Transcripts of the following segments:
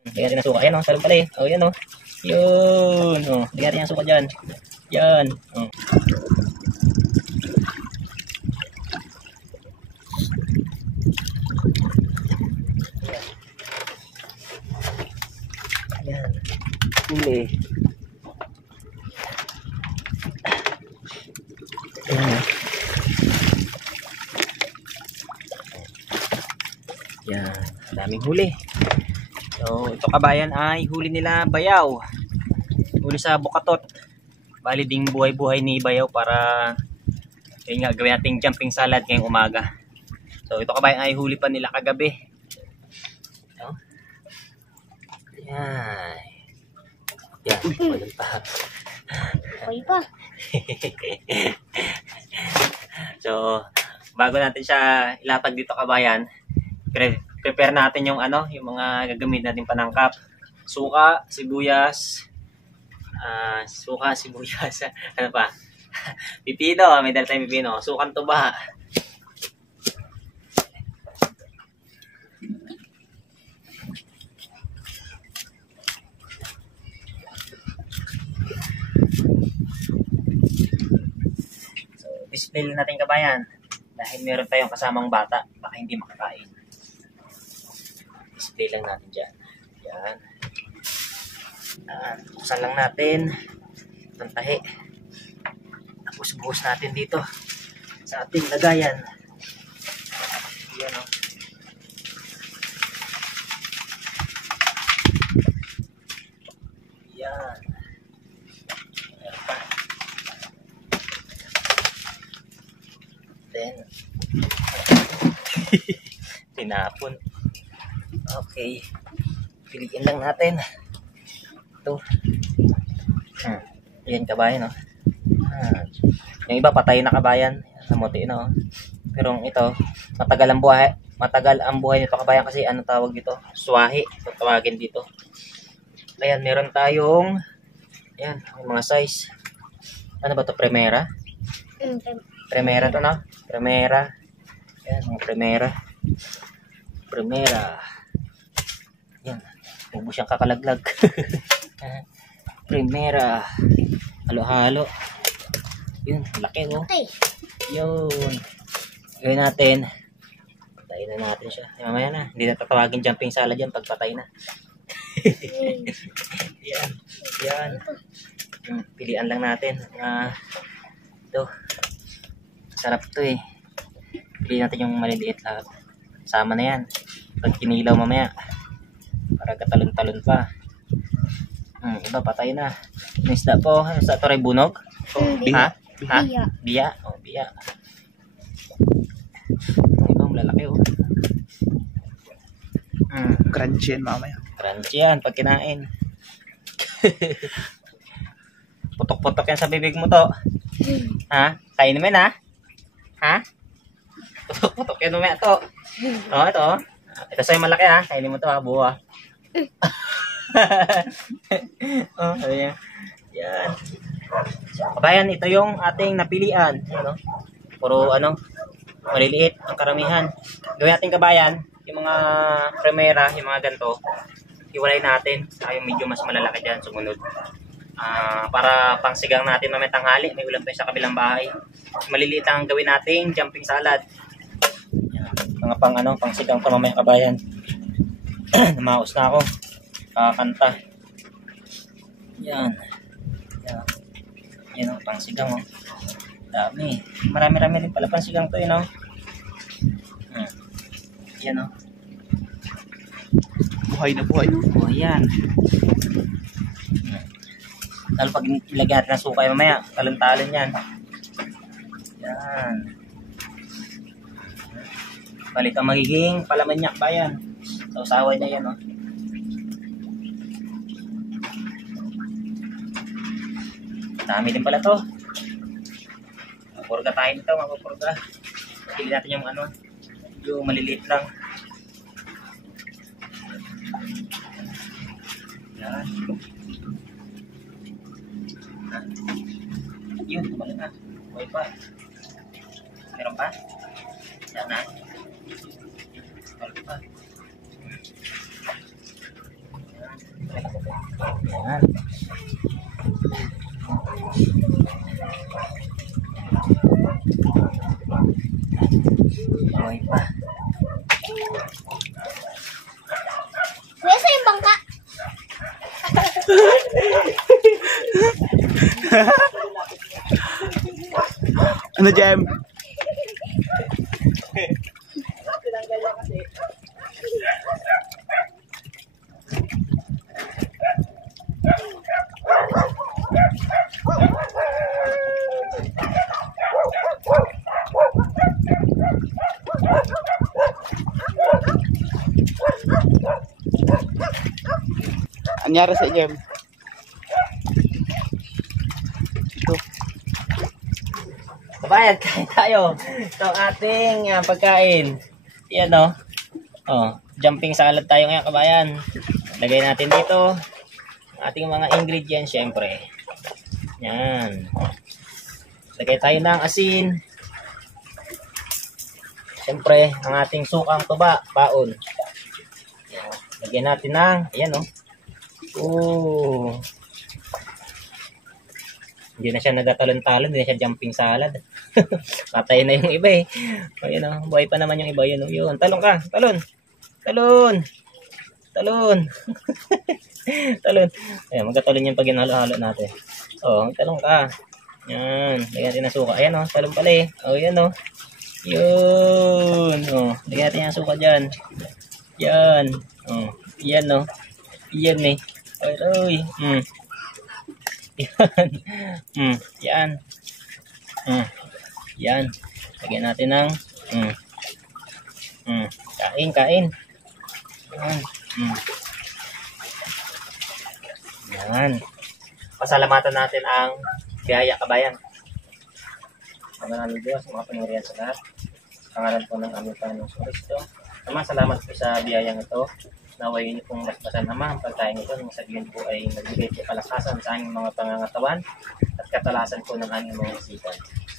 Lagyan natin ng suka. Ayan o, salong pala eh. O, yan o. Yun. O, lagyan natin ng suka dyan. Yan. O. Ayan. Huli. Ayan. Yan, daming huli. So, ito kabayan ay huli nila bayaw. Huli sa bukatot. Bali ding buhay-buhay ni bayaw para yun nga, gawin nating jumping salad ngayong umaga. So, ito kabayan ay huli pa nila kagabi. So, yan. Yan, walang pa. Okay pa. So, bago natin siya ilatag dito kabayan, prepare natin yung yung mga gagamit natin panangkap. Suka, sibuyas, ano pa? Pipino, may dala tayong pipino. Sukang tuba. So, display natin kabayan. Dahil meron tayong kasamang bata, baka hindi makakain. Display lang natin dyan. Yan. Buksan lang natin ng tahi. Tapos buhos natin dito sa ating lagayan. Yan o. Yan. Meron pa. Then, tinapon. Okay. Piliin lang natin. Ito. Ayan kabayan, no? Yung iba patay na kabayan. Namuti na, oh. Pero ito, matagal ang buhay. Matagal ang buhay nito kabayan kasi ano tawag dito? Swahi. Ito tawagin dito. Ayan, meron tayong ayan, yung mga size. Ano ba to? Primera? Primera to, no? Primera. Ayan, mga primera. Primera. Yan. Ubus siyang kakalaglag. Primera. Halo-halo. Yun. Laki, oh. Yun. Gawin natin. Patayin na natin siya. Mamaya na. Hindi na tatawagin jumping salad yan pag patay na. Yan. Yan. Pilian lang natin. Ito. Sarap to eh. Piliin natin yung maliliit lahat. Sama na yan. Pag kinilaw mamaya. Para katalon-talon pa. Iba patay na. Yung isda po. Ano sa ito rin bunog? Ha? Ha? Biya. Oh, biya. Ibang lalaki oh. Crunchy yan mamaya. Crunchy yan pag kinain. Putok-putok yan sa bibig mo to. Ha? Kainin mo yan ha? Ha? Putok-putok yan mamaya to. Oh, ito. Ito sa'yo malaki ha. Kainin mo to ha. Buha. Oh, ayan. Yan. So, kabayan, ito yung ating napilian. Ano? Puro maliliit ang karamihan. Gawin natin kabayan, yung mga primera, yung mga ganito, iwalay natin. Yung medyo mas malalaki dyan, sumunod. Para pangsigang natin mamaya tanghali. May ulam pa sa kabilang bahay. Maliliit ang gawin nating jumping salad. Yan. Mga pangsigang pa mamaya kabayan. Namaos na ako. Kakanta. Yan. Yan. Yan ang pangsigang oh. Dami. Marami-rami rin pala pangsigang to yun oh. Yan oh. Buhay na buhay. Oh, yan. Lalo pag ilagyan natin ng sukay mamaya, talon-talon yan. Yan. Balik ang magiging palamanyak ba yan? Sausawan niya yan oh. Dami din pala to. Mapurga tayo nito, mapurga. Pili natin yung yung maliliit lang. Yan. Yun, balik na. Buhay pa. Meron pa? Yan na. Balik pa. Yan. Buhay pa. Kuya, sa yung bangka. Ano, Jem? Anyari sa Jem? Ito. Kabayan, kain tayo. Ito ang ating pagkain. Yan o. Jumping salad tayo ngayon, kabayan. Lagay natin dito ang ating mga ingredients, syempre. Yan. Lagay tayo ng asin. Syempre, ang ating sukang tuba, baon. Yan. Lagyan natin ng, ayan o. Hindi na siya nagatalon-talon, hindi na siya jumping salad. Patay na yung iba eh. Ayan o, buhay pa naman yung iba. Yun, yun. Talon ka, talon. Talon. Talon. Talon. Ayan, magkatalon yung pag ginalo-halo natin. Talon ka. Yan, lagyan natin ng suka. Ayan o, talon pala eh. Yan o. Yun. Lagyan natin yung suka dyan. Yan. Yan o. Yan eh. Ay. Yan. Yan. Yan. Lagyan natin ng kain. Yan. Yan. Pasalamatan natin ang biyaya, kabayan. Pangalanan ng Diyos, mga panurihan sa lahat. Pangalan po ng aming Panginoong Kristo. Ama, salamat po sa biyayang ito. Naway niyo pong basbasan, Ama, ang pagkain ito. Nang sa gayon po ay nagbibigay po kalakasan sa aming mga pangangatawan at katalasan po ng aming mga isipan.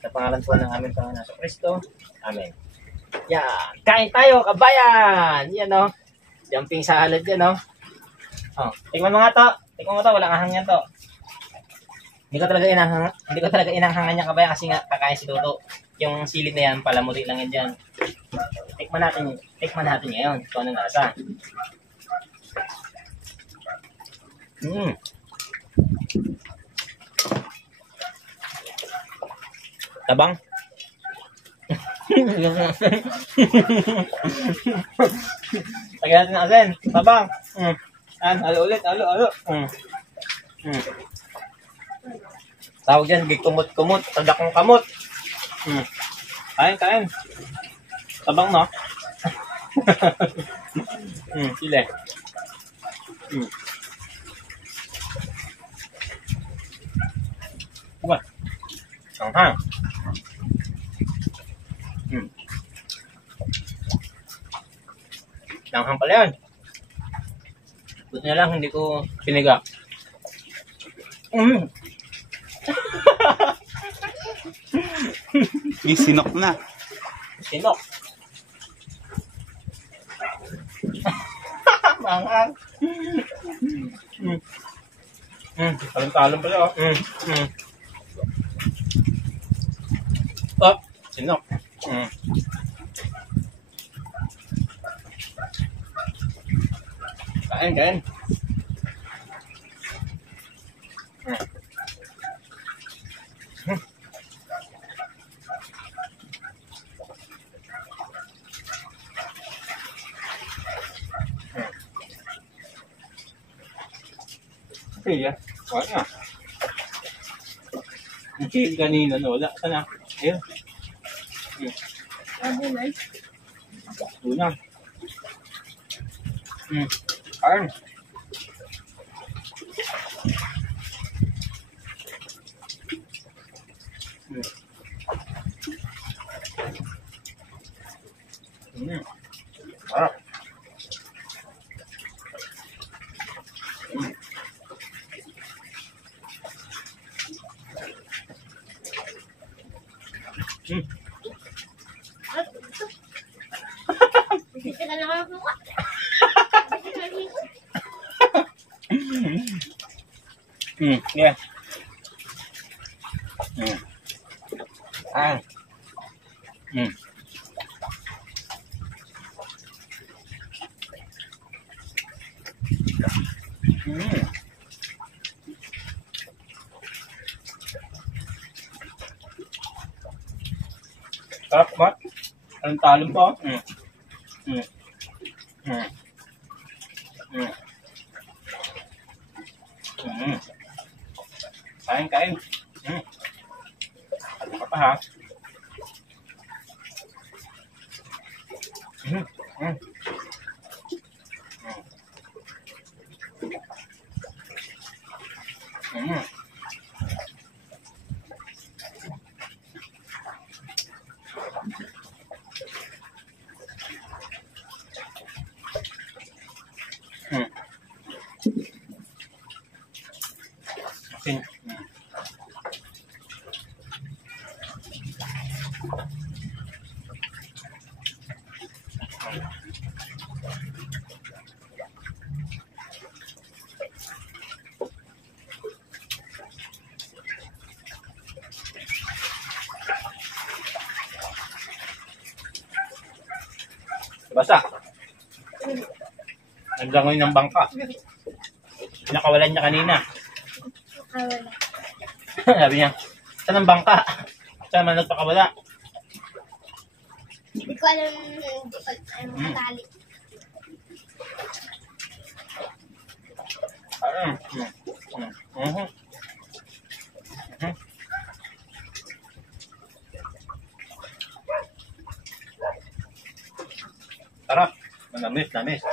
Sa pangalan po ng aming Panginoong Kristo. Amen. Yan. Kain tayo, kabayan! Yan o. Jumping salad yan o. Tingnan mo nga to. Tingnan mo to. Walang ahang yan to. Hindi ko talaga inanghangan niya, kabayan, kasi nga kakain si Toto. Yung silid na yan, palamuti lang yan dyan. Tikman natin ngayon. Ito anong lasa. Tabang. Lagyan natin ng asin. Tabang. Halo ulit. Halo. Tawag dyan, kumot-kumot. Tadakong kamot. Kain. Tabang, no? Sile. What? Anghang. Anghang pala yan. Buti na lang, hindi ko piniga. Sinok na. Sinok. Mangang. Talon-talon pala, oh. Sinok. Kain. Iya, wala. Hindi kanina wala. Sana. Ayun. Una. Kain. Bisa ka na kayo buka. Yeah. Ah. Sarap ba? Anong talong po? Kain, kain. Ano ka pa ha? Asin. Basta. Naglangoy ng bangka. Nakawalan niya kanina. Nakawala. Sabi niya, saan ang bangka? Saan man nagpakawala? Hindi ko alam, hindi ko alam matali. Sarap. Manamis, namis.